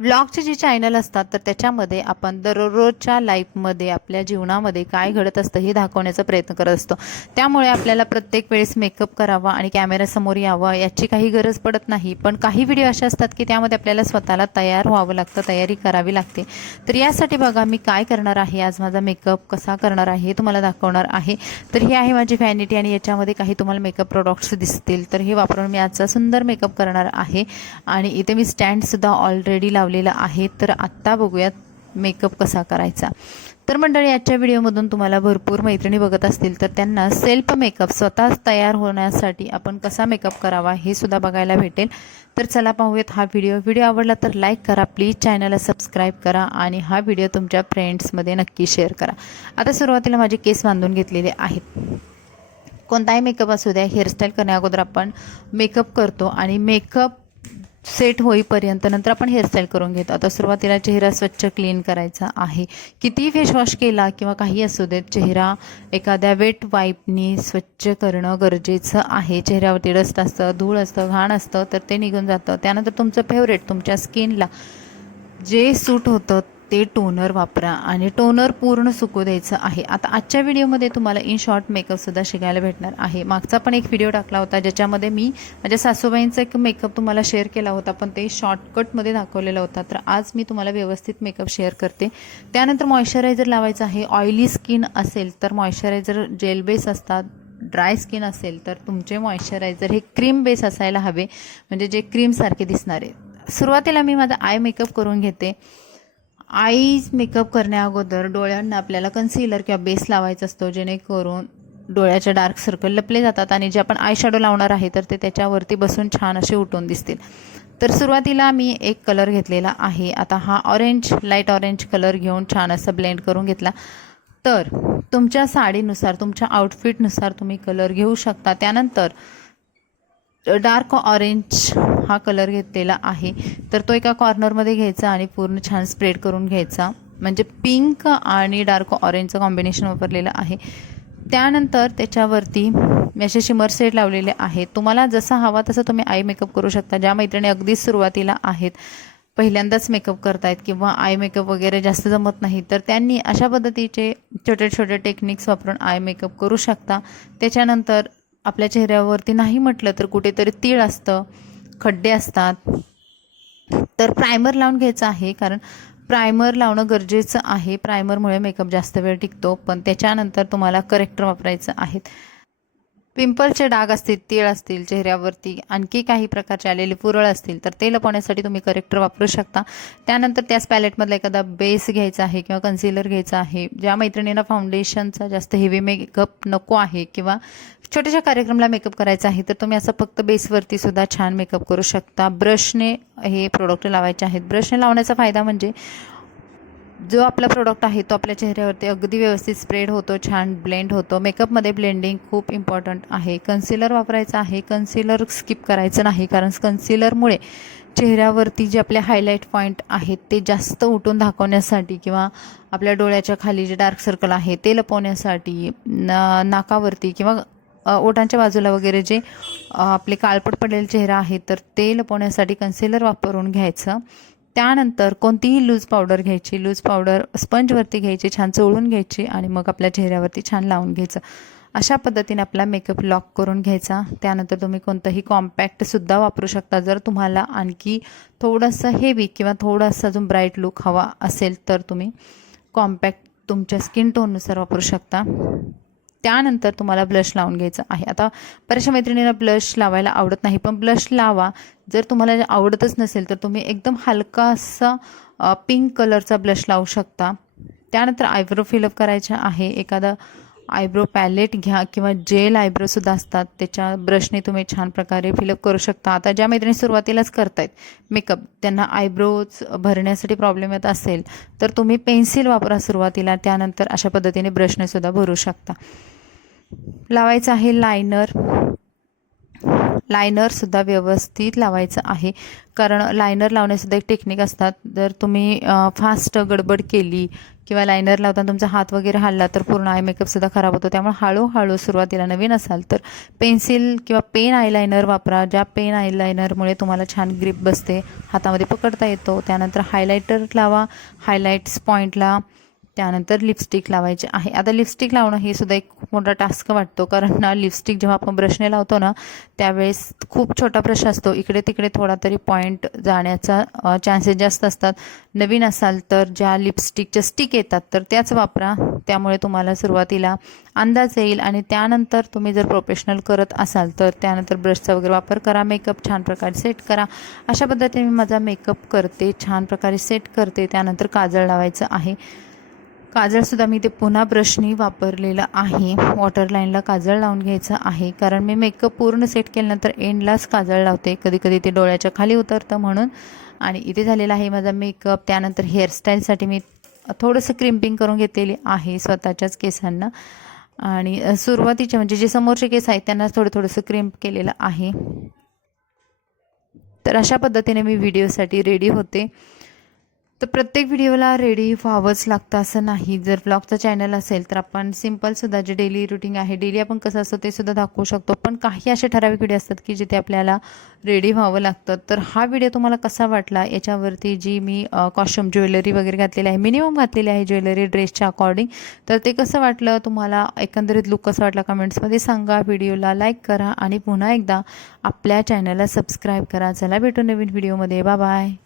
व्लॉगचे जे चॅनल असतात तर त्याच्यामध्ये आपण दररोजच्या लाईफमध्ये आपल्या जीवनामध्ये काय घडत असतं हे दाखवण्याचा प्रयत्न करत असतो। त्यामुळे आपल्याला प्रत्येक वेळेस मेकअप करावा आणि कॅमेऱ्यासमोर यावं याची काही गरज पडत नाही। पण काही व्हिडिओ असे असतात की त्यामध्ये आपल्याला स्वतःला तयार व्हावं लागतं, तयारी करावी लागते। तर यासाठी बघा मी काय करणार आहे, आज माझा मेकअप कसा करणार आहे हे तुम्हाला दाखवणार आहे। तर ही आहे माझी व्हॅनिटी आणि याच्यामध्ये काही तुम्हाला मेकअप प्रोडक्ट्स दिसतील, तर हे वापरून मी आजचा सुंदर मेकअप करणार आहे। आणि इथे मी स्टँडसुद्धा ऑलरेडी लावलेला आहे। तर आत्ता बघूयात मेकअप कसा करायचा। तर मंडळी, आजच्या व्हिडिओमधून तुम्हाला भरपूर मैत्रिणी बघत असतील तर त्यांना सेल्फ मेकअप स्वतःच तयार होण्यासाठी आपण कसा मेकअप करावा हे सुद्धा बघायला भेटेल। तर चला पाहूयात हा व्हिडिओ आवडला तर लाईक करा, प्लीज चॅनलला सबस्क्राईब करा आणि हा व्हिडिओ तुमच्या फ्रेंड्समध्ये नक्की शेअर करा। आता सुरुवातीला माझे केस बांधून घेतलेले आहेत। कोणताही मेकअप असू द्या, हेअरस्टाईल करण्या अगोदर आपण मेकअप करतो आणि मेकअप सेट होईपर्यंत नंतर आपण हेअरस्टाईल करून घेतो। आता सुरुवातीला चेहरा स्वच्छ क्लीन करायचा आहे। किती फेसवॉश केला किंवा काही असू देत, चेहरा एखाद्या वेट वाईपनी स्वच्छ करणं गरजेचं आहे। चेहऱ्यावरती डस्ट असतं, धूळ असतं, घाण असतं तर ते निघून जातं। त्यानंतर तुमचं फेवरेट तुमच्या स्किनला जे सूट होतं ते टोनर वापरा आणि टोनर पूर्ण सुकू द्यायचं आहे। आता आजच्या व्हिडिओमध्ये तुम्हाला इन शॉर्ट मेकअपसुद्धा शिकायला भेटणार आहे। मागचा पण एक व्हिडिओ टाकला होता ज्याच्यामध्ये मी माझ्या सासूबाईंचा एक मेकअप तुम्हाला शेअर केला होता, पण ते शॉर्टकटमध्ये दाखवलेला होता। तर आज मी तुम्हाला व्यवस्थित मेकअप शेअर करते। त्यानंतर मॉइश्चरायझर लावायचं आहे। ऑइली स्किन असेल तर मॉइश्चरायझर जेल बेस असतात, ड्राय स्किन असेल तर तुमचे मॉइश्चरायझर हे क्रीम बेस असायला हवे, म्हणजे जे क्रीमसारखे दिसणारे। सुरुवातीला मी माझा आय मेकअप करून घेते। आईज मेकअप करण्या अगोदर डोळ्यांना आपल्याला कन्सिलर किंवा बेस लावायचा असतो, जेणेकरून डोळ्याच्या डार्क सर्कल लपले जातात आणि जे आपण आय शॅडो लावणार आहे तर ते त्याच्यावरती बसून छान असे उठून दिसतील। तर सुरुवातीला मी एक कलर घेतलेला आहे। आता हा ऑरेंज, लाईट ऑरेंज कलर घेऊन छान असं ब्लेंड करून घेतला। तर तुमच्या साडीनुसार, तुमच्या आउटफिटनुसार तुम्ही कलर घेऊ शकता। त्यानंतर डार्क ऑरेंज हा कलर घेतलेला आहे, तर तो एका कॉर्नरमध्ये घ्यायचा आणि पूर्ण छान स्प्रेड करून घ्यायचा, म्हणजे पिंक आणि डार्क ऑरेंजचं कॉम्बिनेशन वापरलेलं आहे। त्यानंतर त्याच्यावरती मी असे शिमर सेट लावलेले आहेत। तुम्हाला जसा हवा तसं तुम्ही आय मेकअप करू शकता। ज्या मैत्रिणी अगदीच सुरुवातीला आहेत, पहिल्यांदाच मेकअप करतायत किंवा आय मेकअप वगैरे जास्त जमत नाही, तर त्यांनी अशा पद्धतीचे छोटे छोटे टेक्निक्स वापरून आय मेकअप करू शकता। त्याच्यानंतर आपल्या चेहऱ्यावरती नाही म्हटलं तर कुठेतरी तीळ असतं, खड्डे असतात, तर प्रायमर लावून घ्यायचं आहे, कारण प्रायमर लावणं गरजेचं आहे। प्रायमरमुळे मेकअप जास्त वेळ टिकतो। पण त्याच्यानंतर तुम्हाला करेक्टर वापरायचं आहे। पिंपलचे डाग असतील, तीळ असतील चेहऱ्यावरती, आणखी काही प्रकारचे आलेले पुरळ असतील तर ते लपवण्यासाठी तुम्ही करेक्टर वापरू शकता। त्यानंतर त्याच पॅलेटमधला एखादा बेस घ्यायचा आहे किंवा कन्सिलर घ्यायचा आहे। ज्या मैत्रिणींना फाउंडेशनचा जास्त हेवी मेकअप नको आहे किंवा छोट्याशा कार्यक्रमाला मेकअप करायचा आहे तर तुम्ही असं फक्त बेसवरती सुद्धा छान मेकअप करू शकता। ब्रशने हे प्रोडक्ट लावायचे आहेत। ब्रशने लावण्याचा फायदा म्हणजे जो आपला प्रोडक्ट आहे तो आपल्या चेहऱ्यावरती अगदी व्यवस्थित स्प्रेड होतो, छान ब्लेंड होतो। मेकअपमध्ये ब्लेंडिंग खूप इम्पॉर्टंट आहे। कन्सिलर वापरायचं आहे, कन्सिलर स्किप करायचं नाही, कारण कन्सिलरमुळे चेहऱ्यावरती जे आपले हायलाईट पॉईंट आहेत ते जास्त उठून दाखवण्यासाठी किंवा आपल्या डोळ्याच्या खाली जे डार्क सर्कल आहे ते लपवण्यासाठी, नाकावरती किंवा ओठांच्या बाजूला वगैरे जे आपले काळपट पडलेले चेहरा आहे तर ते लपवण्यासाठी कन्सिलर वापरून घ्यायचं। त्यानंतर कोणतीही लूज पावडर घ्यायची, लूज पावडर स्पंजवरती घ्यायची, छान चोळून घ्यायची आणि मग आपल्या चेहऱ्यावरती छान लावून घ्यायचं। अशा पद्धतीने आपला मेकअप लॉक करून घ्यायचा। त्यानंतर तुम्ही कोणतंही कॉम्पॅक्टसुद्धा वापरू शकता। जर तुम्हाला आणखी थोडंसं हेवी किंवा थोडंसं अजून ब्राईट लुक हवा असेल तर तुम्ही कॉम्पॅक्ट तुमच्या स्किन टोननुसार वापरू शकता। त्यानंतर तुम्हाला ब्लश लावून घ्यायचं आहे। आता बऱ्याचशा मैत्रिणींना ब्लश लावायला आवडत नाही, पण ब्लश लावा। जर तुम्हाला आवडतच नसेल तर तुम्ही एकदम हलकासा पिंक कलरचा ब्लश लावू शकता। त्यानंतर आयब्रो फिलअप करायचा आहे। एखादा आयब्रो पॅलेट घ्या किंवा जेल आयब्रोसुद्धा असतात, त्याच्या ब्रशने तुम्ही छान प्रकारे फिलअप करू शकता। आता ज्या मैत्रिणी सुरुवातीलाच करतायत मेकअप, त्यांना आयब्रोज भरण्यासाठी प्रॉब्लेम येत असेल तर तुम्ही पेन्सिल वापरा सुरुवातीला, त्यानंतर अशा पद्धतीने ब्रशने सुद्धा भरू शकता। लावायचं आहे लायनर। लायनरसुद्धा व्यवस्थित लावायचं आहे, कारण लायनर लावण्यासुद्धा एक टेक्निक असतात। जर तुम्ही फास्ट गडबड केली किंवा लायनर लावताना तुमचा हात वगैरे हलला तर पूर्ण आय मेकअपसुद्धा खराब होतो. त्यामुळे हळूहळू सुरुवातीला नवीन असाल तर पेन्सिल किंवा पेन आयलायनर वापरा. ज्या पेन आयलायनरमुळे तुम्हाला छान ग्रिप बसते, हातामध्ये पकडता येतो. त्यानंतर हायलायटर लावा, हायलाइट्स पॉईंटला. त्यानंतर लिपस्टिक लावायचे आहे. आता लिपस्टिक लावणं हे सुद्धा एक खूप मोठा टास्क वाटतो, कारण ना लिपस्टिक जेव्हा आपण ब्रशने लावतो ना त्यावेळेस खूप छोटा ब्रश असतो, इकडे तिकडे थोडा तरी पॉईंट जाण्याचा चान्सेस जास्त असतात. नवीन असाल तर ज्या लिपस्टिकच्या स्टिक येतात तर त्याच वापरा, त्यामुळे तुम्हाला सुरुवातीला अंदाज येईल. आणि त्यानंतर तुम्ही जर प्रोफेशनल करत असाल तर त्यानंतर ब्रशचा वगैरे वापर करा, मेकअप छान प्रकारे सेट करा. अशा पद्धतीने मी माझा मेकअप करते, छान प्रकारे सेट करते. त्यानंतर काजळ लावायचं आहे. काजळसुद्धा मी ते पुन्हा ब्रशनी वापरलेलं आहे. वॉटर लाईनला काजळ लावून घ्यायचं आहे, कारण मी मेकअप पूर्ण सेट केल्यानंतर एंडलाच काजळ लावते. कधी कधी ते डोळ्याच्या खाली उतरतं म्हणून. आणि इथे झालेला आहे माझा मेकअप. त्यानंतर हेअरस्टाईलसाठी मी थोडंसं क्रिम्पिंग करून घेतलेली आहे स्वतःच्याच केसांना. आणि सुरुवातीचे म्हणजे जे समोरचे केस आहेत त्यांना थोडंसं क्रिम्प केलेलं आहे. तर अशा पद्धतीने मी व्हिडिओसाठी रेडी होते. तर प्रत्येक व्हिडिओला रेडी व्हावंच लागतं असं नाही. जर ब्लॉगचं चॅनल असेल तर आपण सिम्पलसुद्धा जे डेली रुटीन आहे, डेली आपण कसं असतं ते सुद्धा दाखवू शकतो. पण काही असे ठराविक व्हिडिओ असतात की जिथे आपल्याला रेडी व्हावं लागतं. तर हा व्हिडिओ तुम्हाला कसा वाटला, याच्यावरती जी मी कॉस्ट्यूम ज्वेलरी वगैरे घातलेली आहे, मिनिमम घातलेली आहे ज्वेलरी ड्रेसच्या अकॉर्डिंग, तर ते कसं वाटलं तुम्हाला, एकंदरीत लुक कसा वाटला कमेंट्समध्ये सांगा. व्हिडिओला लाईक करा आणि पुन्हा एकदा आपल्या चॅनलला सबस्क्राईब करा. चला भेटू नवीन व्हिडिओमध्ये. Bye bye.